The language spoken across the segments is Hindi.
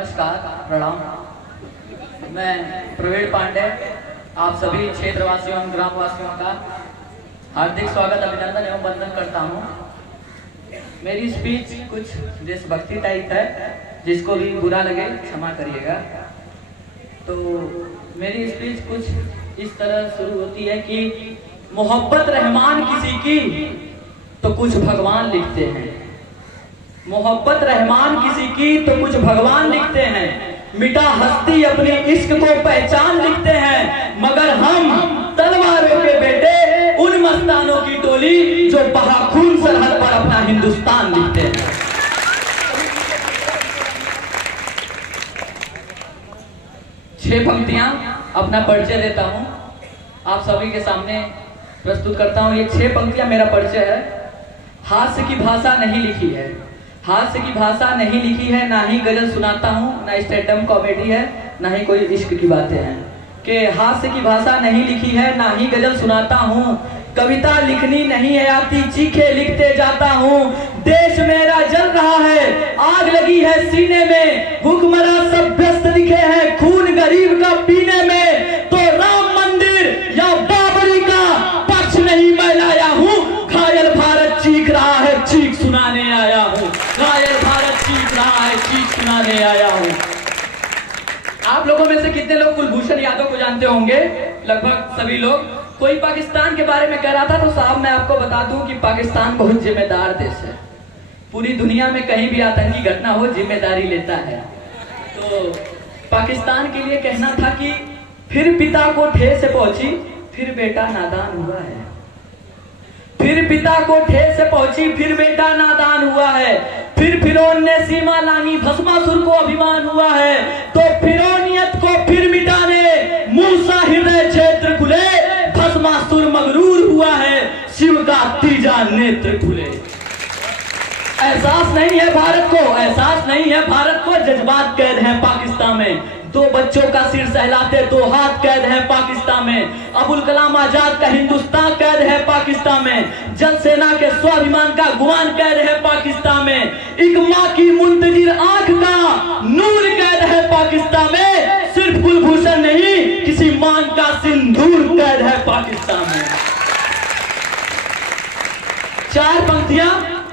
नमस्कार, प्रणाम। मैं प्रवीण पांडे आप सभी क्षेत्रवासियों एवं ग्रामवासियों का हार्दिक स्वागत, अभिनंदन एवं वंदन करता हूँ। मेरी स्पीच कुछ देशभक्ति टाइप है, जिसको भी बुरा लगे क्षमा करिएगा। तो मेरी स्पीच कुछ इस तरह शुरू होती है कि मोहब्बत रहमान किसी की तो कुछ भगवान लिखते हैं, मोहब्बत रहमान किसी की तो कुछ भगवान लिखते हैं, मिटा हस्ती अपने इश्क को पहचान लिखते हैं, मगर हम तलवारों के बेटे उन मस्तानों की टोली जो बहाखून सरहद पर अपना हिंदुस्तान लिखते हैं। छह पंक्तियां अपना परिचय देता हूं, आप सभी के सामने प्रस्तुत करता हूं। ये छह पंक्तियां मेरा परिचय है। हास्य की भाषा नहीं लिखी है, हास्य की भाषा नहीं लिखी है, ना ही गजल सुनाता हूँ, ना स्टैंड अप कॉमेडी है, ना ही कोई इश्क की बातें हैं। कि हास्य की भाषा नहीं लिखी है, ना ही गजल सुनाता हूँ, कविता लिखनी नहीं है आती, चीखे लिखते जाता हूँ। देश मेरा जल रहा है, आग लगी है सीने में, भूखमरा सब व्यस्त दिखे हैं, खून गरीब का पीने में। तो राम मंदिर या बाबरी का पक्ष नहीं मैं लाया हूँ, घायल भारत चीख रहा है, चीख सुनाने आया हूँ, घायल भारत चीख रहा है, चीख सुनाने आया हूँ। आप लोगों में से कितने लोग कुलभूषण यादव को जानते होंगे? लगभग सभी लोग। कोई पाकिस्तान के बारे में कह रहा था, तो साहब मैं आपको बता दूं कि पाकिस्तान बहुत जिम्मेदार देश है। पूरी दुनिया में कहीं भी आतंकी घटना हो जिम्मेदारी लेता है। तो पाकिस्तान के लिए कहना था कि फिर पिता को ठेस पहुंची, फिर बेटा नादान हुआ है, फिर पिता को ठेस पहुंची, फिर बेटा नादान हुआ है, फिर फिरौन ने सीमा लांगी, भस्मासुर को अभिमान हुआ है, तो फिरौनियत को फिर मिटाने मूसा हृदय क्षेत्र खुले, भस्मासुर मगरूर हुआ है, शिव का तीजा नेत्र खुले। एहसास नहीं है भारत को, एहसास नहीं है भारत को, जज्बात कैद हैं पाकिस्तान में। दो बच्चों का सिर सहलाते दो हाथ कैद है पाकिस्तान में। अबुल कलाम आजाद का हिंदुस्तान कैद है पाकिस्तान में। जल सेना के स्वाभिमान का गुमान कैद है पाकिस्तान में। एक माँ की मुंतजिर आंख का नूर कैद है पाकिस्तान में। सिर्फ कुलभूषण नहीं, किसी मांग का सिंदूर कैद है पाकिस्तान में। चार पंक्तियां,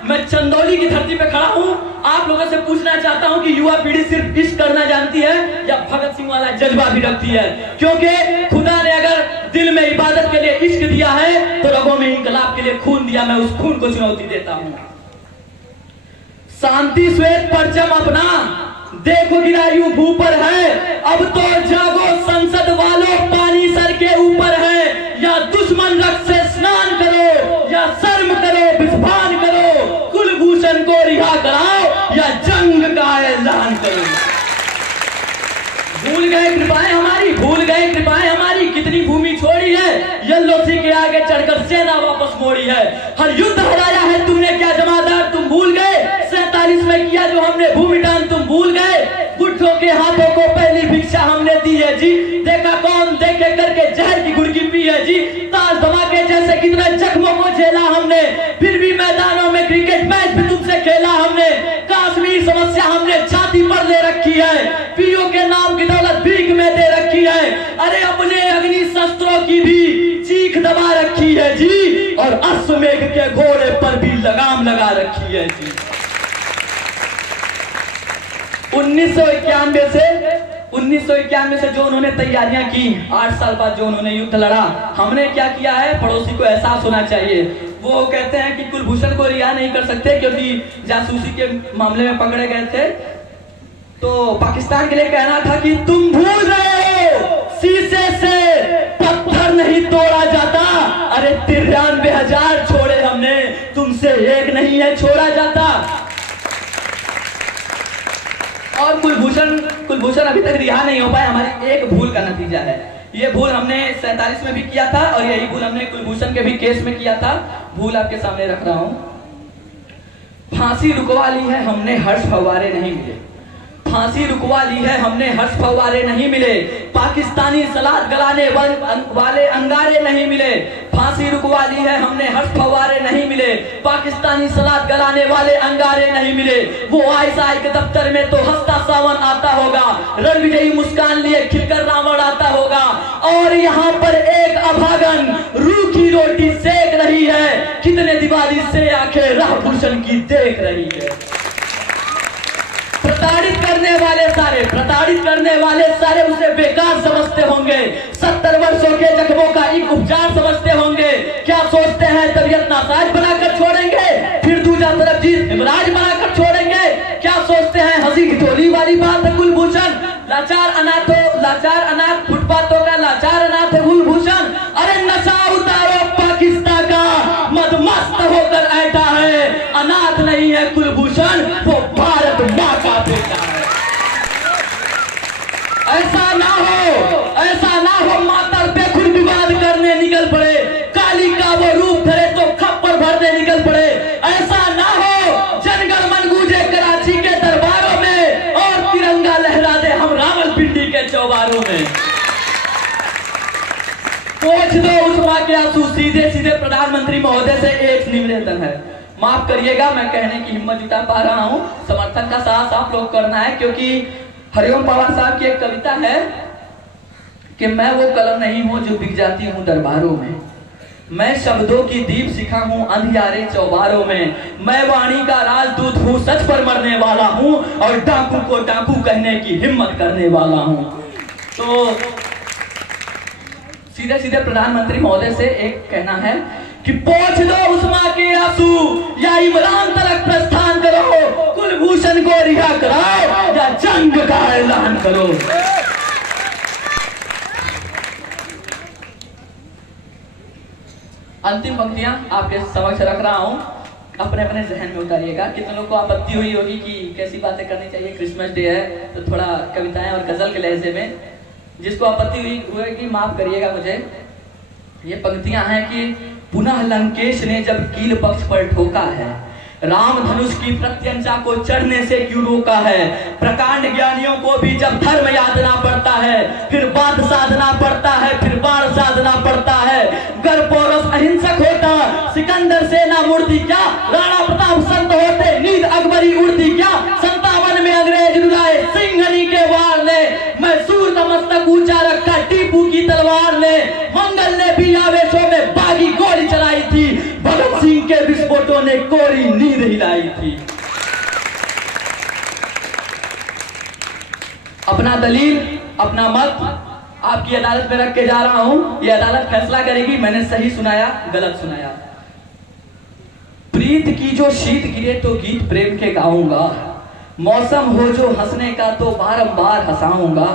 मैं चंदौली की धरती पे खड़ा हूं, आप लोगों से पूछना चाहता हूं कि युवा पीढ़ी सिर्फ इश्क करना जानती है या भगत सिंह वाला जज्बा भी रखती है? क्योंकि खुदा ने अगर दिल में इबादत के लिए इश्क दिया है तो रगों में इंकलाब के लिए खून दिया, मैं उस खून को चुनौती देता हूं। शांति श्वेत परचम अपना देखो गिरायु भू पर है, अब तो जागो संसद वालों, पानी सर के ऊपर है, या दुश्मन रक्त से स्नान करो या शर्म करो, विस्फान करो, कुलभूषण को रिहा कराओ या जंग का ऐलान करो। भूल गए कृपाएं हमारी, भूल गए कृपाएं हमारी, कितनी भूमि छोड़ी है, यल्लोसी के आगे चढ़कर सेना वापस मोड़ी है। हर युद्ध हराया है तुमने क्या जमादार, तुम भूल गए? 47 में किया जो हमने भूमि दान, तुम भूल गए? बुढ़ों के हाथों को पहली भिक्षा हमने दी है जी, देखा कौन देखे करके जहर की गुड़की पी है जी। ताज धमाके जैसे कितने जख्मों को झेला हमने, फिर भी मैदानों में क्रिकेट मैच भी तुमसे खेला हमने। कश्मीर समस्या हमने छाती पर ले रखी है, पीओ के नाम की दौलत भीख में दे रखी है। अरे अपने अग्नि शस्त्रों की भी चीख दबा रखी है जी, और अश्वमेघ के घोड़े पर भी लगाम लगा रखी है जी। 1991 से जो उन्होंने तैयारियां की, 8 साल बाद जो उन्होंने युद्ध लड़ा, हमने क्या किया है पड़ोसी को एहसास होना चाहिए। वो कहते हैं कि कुलभूषण को रिहा नहीं कर सकते क्योंकि जासूसी के मामले में पकड़े गए थे। तो पाकिस्तान के लिए कहना था कि तुम भूल रहे हो, शीशे से पत्थर नहीं तोड़ा जाता। अरे 93,000 छोड़े हमने, तुमसे एक नहीं है छोड़ा जाता। और कुलभूषण अभी तक रिहा नहीं हो पाया, हमारी एक भूल का नतीजा है। ये भूल हमने 47 में भी किया था और यही भूल हमने कुलभूषण के भी केस में किया था। भूल आपके सामने रख रहा हूं। फांसी रुकवा ली है हमने, हर्ष फव्वारे नहीं मिले। फांसी रुकवा ली है हमने, हर्ष फव्वारे नहीं मिले। पाकिस्तानी सलाद गलाने वाले अंगारे नहीं मिले। फांसी फांसी रुकवा ली है हमने, हर्ष फवारे नहीं मिले, पाकिस्तानी सलाद गलाने वाले अंगारे नहीं मिले। वो आईएसआई के दफ्तर में तो हंसता सावन आता होगा, रणविजयी मुस्कान लिए खिलकर रावण आता होगा, और यहाँ पर एक अभागन रूखी रोटी सेक रही है, कितने दिवाली से आंखें राहभूषण की देख रही है। प्रताड़ित करने वाले सारे उसे बेकार समझते होंगे, 70 वर्षों के जख्मों का एक उपचार समझते होंगे। क्या सोचते हैं तबीयत नासाज बनाकर छोड़ेंगे, फिर दूसरा तरफ जीत हिमराज बनाकर छोड़ेंगे। क्या सोचते हैं हंसी खिठोली वाली बात है कुलभूषण, लाचार अनाथ फुटपाथों का लाचार अनाथ है कुलभूषण। अरे नशा उतारो पाकिस्तान का, मदमस्त होकर ऐठा है, अनाथ नहीं है कुलभूषण, वो भारत माँ का बेटा है। ऐसा ना हो मातर पे खुद विवाद करने निकल पड़े, काली का वो रूप धरे तो खप्पर भरने निकल पड़े। ऐसा ना हो जनगण मन गूंजे कराची के दरबारों में और तिरंगा लहरा दे हम रावलपिंडी के चौबारों में। पोंछ दो उस माँ के आंसू, सीधे प्रधानमंत्री महोदय से एक निवेदन है, माफ करिएगा मैं कहने की हिम्मत जुटा पा रहा हूँ, समर्थन का साहस आप लोग करना है, क्योंकि हरिओम पवार साहब की एक कविता है कि मैं वो कलम नहीं हूं जो बिक जाती हूं दरबारों में, मैं शब्दों की दीप शिखा हूं अंधियारे चौबारों में, मैं वाणी का राजदूत हूं, सच पर मरने वाला हूं और डाकू को डाकू कहने की हिम्मत करने वाला हूं। तो सीधे प्रधानमंत्री महोदय से एक कहना है कि पोंछ दो उस माँ के आंसू, या इमरान तलक प्रस्थान करो, कुलभूषण को रिहा कराओ या जंग का ऐलान करो। अंतिम पंक्तियां आपके समक्ष रख रहा हूं, अपने अपने जहन में उतारिएगा। कितने लोगों को आपत्ति हुई होगी कि कैसी बातें करनी चाहिए, क्रिसमस डे है तो थोड़ा कविताएं और गजल के लहजे में, जिसको आपत्ति हुई होगी माफ करिएगा मुझे। ये पंक्तियां हैं कि पुनः लंकेश ने जब कील पक्ष पर ठोका है, राम धनुष की प्रत्यंचा को चढ़ने से क्यों रोका है, प्रकांड ज्ञानियों को भी जब धर्म यादना पड़ता है, फिर बात साधना पड़ता है, फिर बाण साधना पड़ता है। गर पौरस अहिंसक होता सिकंदर से ना मूर्ति क्या, राणा प्रताप संत होते नींद अकबरी उड़ती क्या, 57 में अंग्रेज रुलाए सिंघनी के वार ने, मैसूर का मस्तक ऊंचा रखा टीपू की तलवार ने, मंगल ने भी आवेशों में बागी गोली चलाई थी, भगत सिंह के विस्फोटों ने कोरी नींद हिलाई थी। अपना दलील अपना मत आपकी अदालत में रख के जा रहा हूं, यह अदालत फैसला करेगी मैंने सही सुनाया गलत सुनाया। प्रीत की जो शीत गिरे तो गीत प्रेम के गाऊंगा, मौसम हो जो हंसने का तो बारंबार हंसाऊंगा,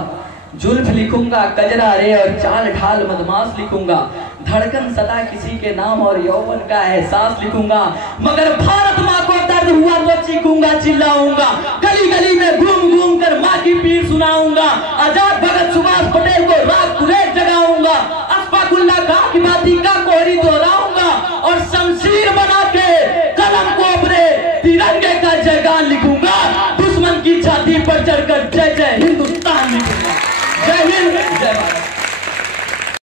जुल्फ लिखूंगा कजरा रे और चाल ढाल मदमाश लिखूंगा, धड़कन सदा किसी के नाम और यौवन का एहसास लिखूंगा, मगर भारत माँ को दर्द हुआ तो चीखूंगा चिल्लाऊंगा, गली गली में घूम घूम कर माँ की पीर सुनाऊंगा, आजाद